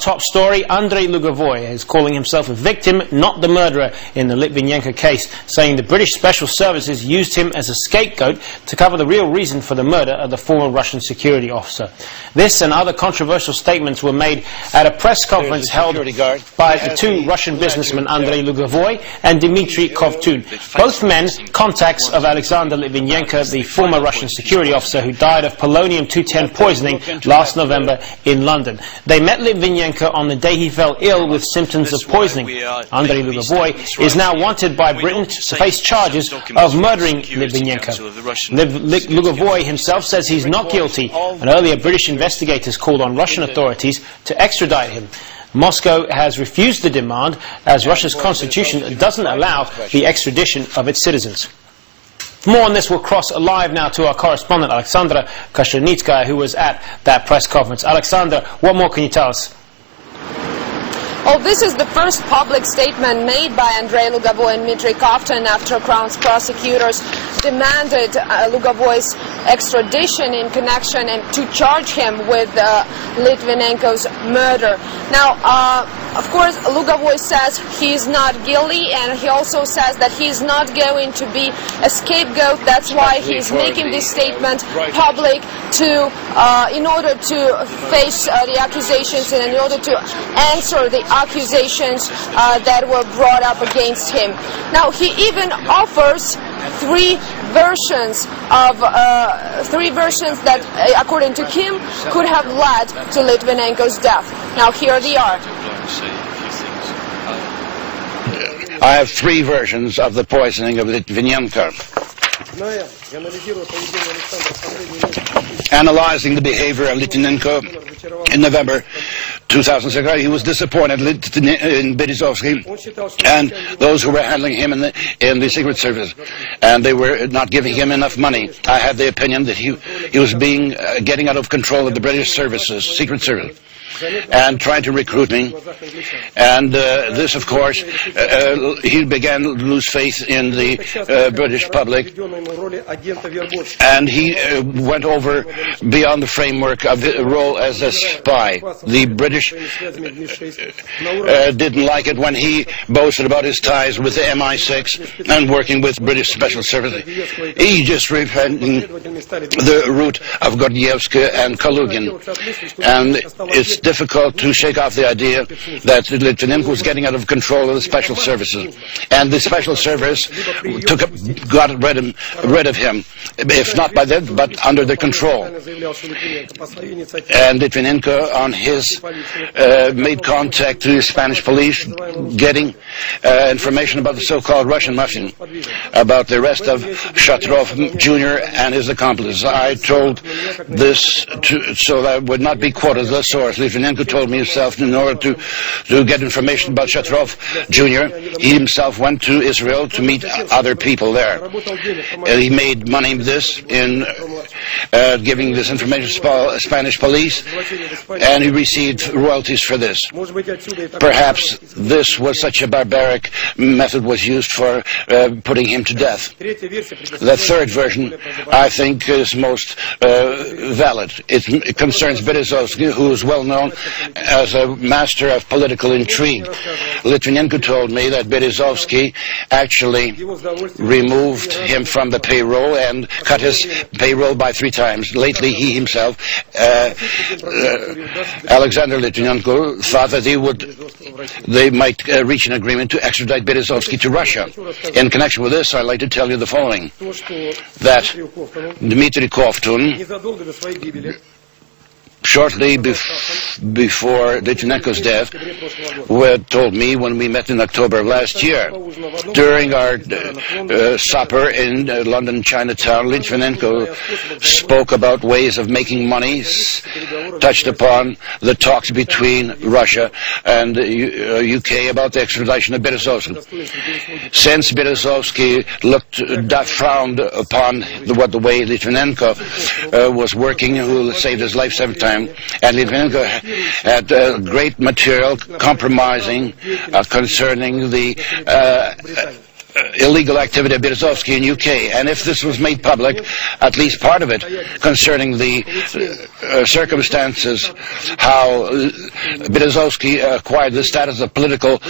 Top story, Andrey Lugovoy is calling himself a victim, not the murderer, in the Litvinenko case, saying the British Special Services used him as a scapegoat to cover the real reason for the murder of the former Russian security officer. This and other controversial statements were made at a press conference held by the two Russian businessmen Andrey Lugovoy and Dmitry Kovtun, both men contacts of Alexander Litvinenko, the former Russian security officer who died of polonium-210 poisoning last November in London. They met Litvinenko on the day he fell ill with symptoms of poisoning. Andrey Lugovoy is now wanted by Britain to face charges of murdering Litvinenko. Lugovoy himself says he's not guilty, and earlier British investigators called on Russian authorities to extradite him. Moscow has refused the demand, as Russia's constitution doesn't allow the extradition of its citizens. For more on this, we'll cross live now to our correspondent, Alexandra Kashenitskaya, who was at that press conference. Alexandra, what more can you tell us? Well, this is the first public statement made by Andrey Lugovoy and Dmitry Kovtun after Crown's prosecutors demanded Lugovoy's extradition in connection and to charge him with Litvinenko's murder. Now, of course, Lugovoy says he's not guilty, and he also says that he's not going to be a scapegoat. That's why he's making this statement public in order to face the accusations and in order to answer the accusations that were brought up against him. Now, he even offers three versions that, according to him, could have led to Litvinenko's death. Now, here they are. I have three versions of the poisoning of Litvinenko. Analyzing the behavior of Litvinenko in November 2006, he was disappointed in Berezovsky and those who were handling him in the Secret Service, and they were not giving him enough money. I had the opinion that he was getting out of control of the British services, Secret Service, and trying to recruit me. And this, of course, he began to lose faith in the British public, and he went over beyond the framework of the role as a spy. The British didn't like it when he boasted about his ties with the MI6 and working with British Special Services. He just representing the route of Gordievska and Kalugin, and it's difficult to shake off the idea that Litvinenko was getting out of control of the Special Services, and the Special Service got rid of him, if not by them, but under their control. And Litvinenko, on his made contact to the Spanish police, getting information about the so-called Russian mafia, about the arrest of Shatrov Jr. and his accomplices. I told this so that I would not be quoted as a source. Litvinenko told me himself, in order to get information about Shatrov Jr., he himself went to Israel to meet other people there. He made money this in giving this information to Spanish police, and he received royalties for this. Perhaps this was such a barbaric method was used for putting him to death. The third version, I think, is most valid. It concerns Berezovsky, who is well known as a master of political intrigue. Litvinenko told me that Berezovsky actually removed him from the payroll and cut his payroll by 3 times. Lately, he himself, Alexander Litvinenko, thought that they might reach an agreement to extradite Berezovsky to Russia. In connection with this, I'd like to tell you the following: that Dmitry Kovtun, shortly before Litvinenko's death, told me when we met in October of last year, during our supper in London Chinatown, Litvinenko spoke about ways of making money, touched upon the talks between Russia and the UK about the extradition of Berezovsky. Since Berezovsky frowned upon the way Litvinenko was working, who saved his life 7 times, and Litvinenko had great material compromising concerning the illegal activity of Berezovsky in UK. And if this was made public, at least part of it, concerning the circumstances how Berezovsky acquired the status of political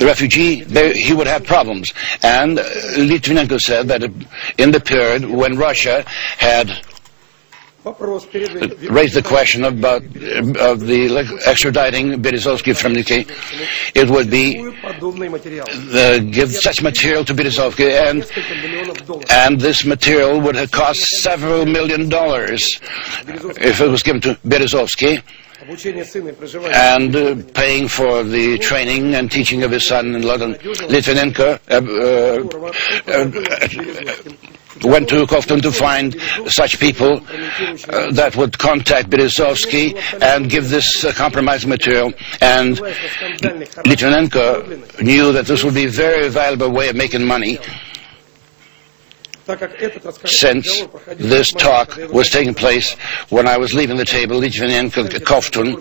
refugee, he would have problems. And Litvinenko said that in the period when Russia had raised the question about of the extraditing Berezovsky from the UK, it would be give such material to Berezovsky, and this material would have cost several $1 million if it was given to Berezovsky, and paying for the training and teaching of his son in London. Litvinenko went to Kofton to find such people that would contact Berezovsky and give this compromising material. And Litvinenko knew that this would be a very valuable way of making money, since this talk was taking place when I was leaving the table, Litvinenko, Kofton,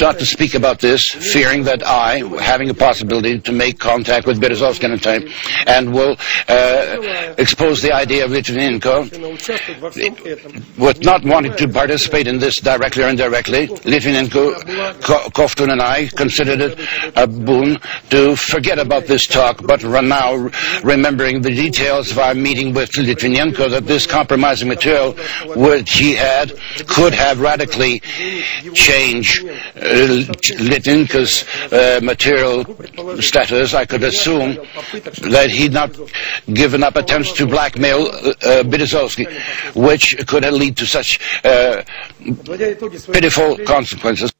not to speak about this, fearing that I, having a possibility to make contact with Berezovsky in a time, and will expose the idea of Litvinenko, with not wanting to participate in this directly or indirectly. Litvinenko, Kofton and I considered it a boon to forget about this talk, but now remembering the details of our meeting with Litvinenko, that this compromising material which he had could have radically changed Litvinenko's material status. I could assume that he'd not given up attempts to blackmail Berezovsky, which could lead to such pitiful consequences.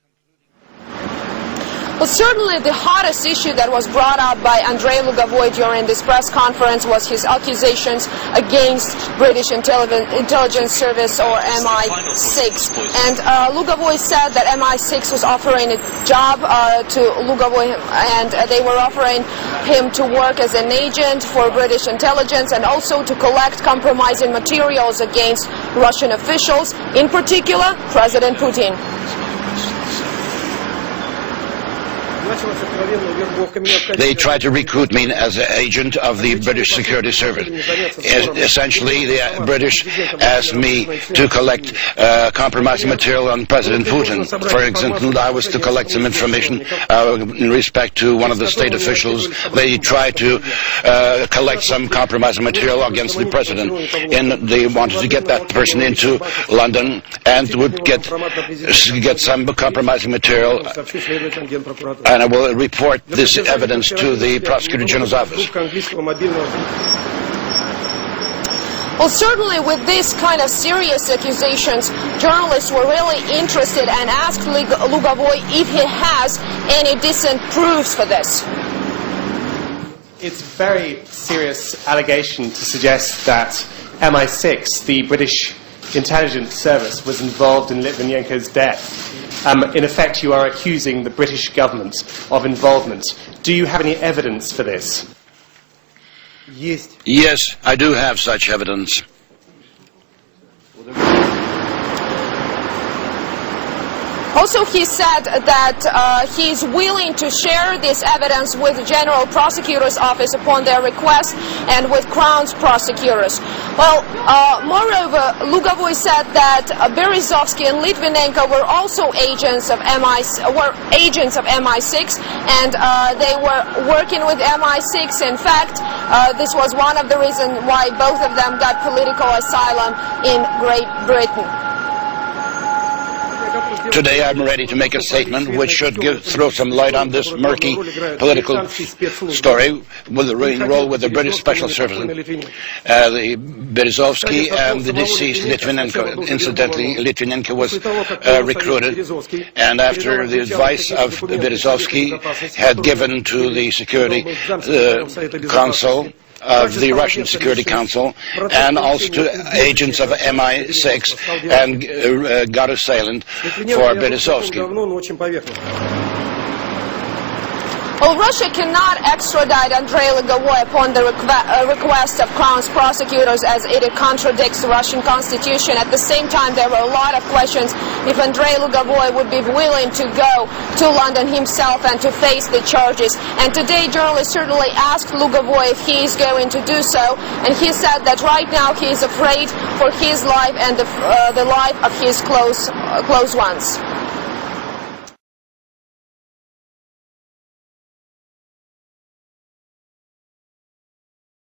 Well, certainly the hottest issue that was brought up by Andrey Lugovoy during this press conference was his accusations against British intelligence service, or MI6. And Lugovoy said that MI6 was offering a job to Lugovoy, and they were offering him to work as an agent for British intelligence and also to collect compromising materials against Russian officials, in particular President Putin. They tried to recruit me as an agent of the British Security Service. Essentially, the British asked me to collect compromising material on President Putin. For example, I was to collect some information in respect to one of the state officials. They tried to collect some compromising material against the president, and they wanted to get that person into London and would get some compromising material. And I will report this evidence to the Prosecutor General's office. Well, certainly with these kind of serious accusations, journalists were really interested and asked Lugovoy if he has any decent proofs for this. It's a very serious allegation to suggest that MI6, the British intelligence service, was involved in Litvinenko's death. In effect, you are accusing the British government of involvement. Do you have any evidence for this? Yes, I do have such evidence. Also, he said that he is willing to share this evidence with the General Prosecutor's Office upon their request and with Crown's prosecutors. Well, moreover, Lugovoy said that Berezovsky and Litvinenko were also agents of MI6, and they were working with MI6. In fact, this was one of the reasons why both of them got political asylum in Great Britain. Today I'm ready to make a statement which should throw some light on this murky political story with the role with the British Special Service, the Berezovsky and the deceased Litvinenko. Incidentally, Litvinenko was recruited, and after the advice of Berezovsky had given to the Security Council of the Russian Security Council, and also to agents of MI6, and got assailant for Berezovsky. Well, Russia cannot extradite Andrey Lugovoy upon the request of Crown's prosecutors, as it contradicts the Russian constitution. At the same time, there were a lot of questions if Andrey Lugovoy would be willing to go to London himself and to face the charges. And today, journalists certainly asked Lugovoy if he is going to do so, and he said that right now he is afraid for his life and the life of his close ones.